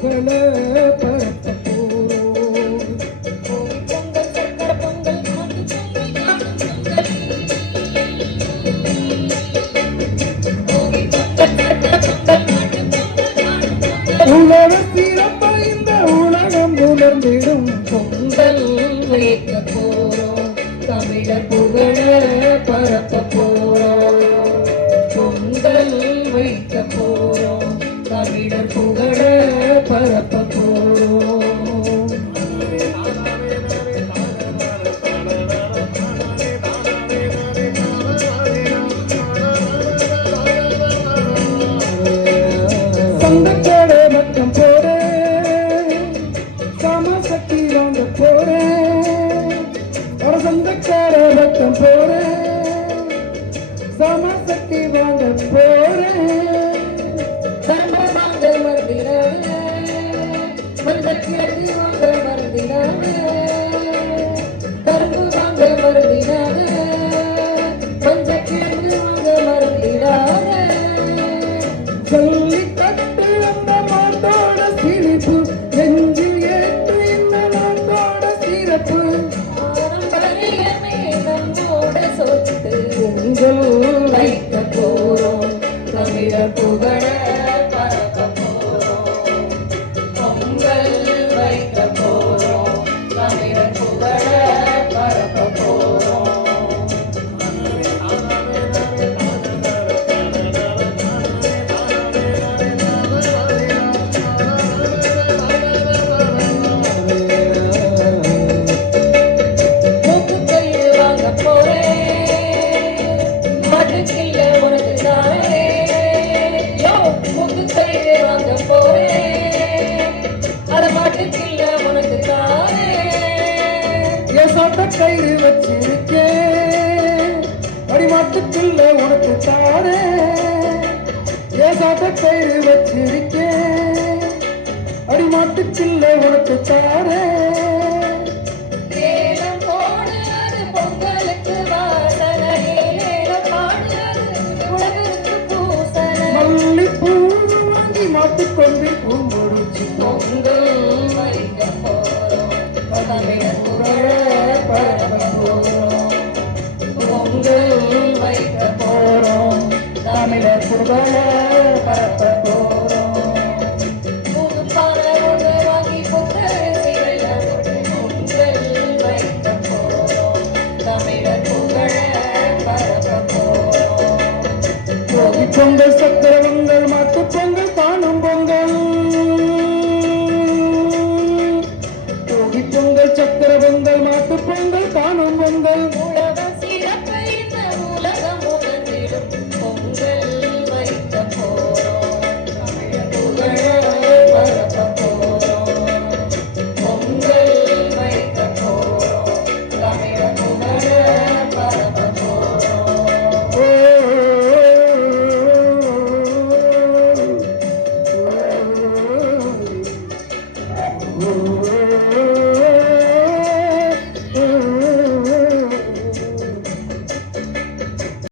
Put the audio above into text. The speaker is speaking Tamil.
புகழ பரப்ப போறோம். உலக சிறப்ப இந்த உலகம் உணர்ந்திடும் பொங்கல் வைக்க போறோம். தமிழர் புகழ பரப்ப போறோம். பொங்கல் வைக்க போறோம். தமிழர் புகழ பரப்ப போறோம். சொந்தக்கடை பக்கம் போறேன், சமசக்தி வாங்க போறேன். ஒரு சொந்தக்கடை பக்கம் போறேன், சமசக்தி வாங்க போறேன். தர்மமாக மறந்திடாதே, மஞ்சக்கிழக்கு வாங்க மறந்திடாதே. தர்மமாக மறந்திடாதே, மஞ்சக்கிழக்கு வாங்க மறந்திடாதே. சொல்லி தட்டு அந்த மாட்டோட சிரிப்பு, நெஞ்சில் ஏற்று இந்த நாட்டோட சிறப்பு. நம்மோட சொத்து பொங்கல் வைக்க போறோம். தமிழர் புகழ பரப்ப போறோம். பொங்கல் வைக்க போறோம். தமிழர் புகழ பரப்ப போறோம். கயிறு வச்சிருக்கேன், அடிமாட்டுக்குள்ள உனக்கு தாரே. ஏசாட்ட கயிறு வச்சிருக்கேன், அடிமாட்டுக்குள்ள உனக்கு தாரே. மல்லிப்பூ வாங்கி மாட்டுக்கொண்டு பூம்பொடிச்சு பொங்கல் வைக்க போறோம். தமிழர் புகழ பரப்ப போறோம். பொங்கல் வைக்க போறோம். தமிழர் புகழ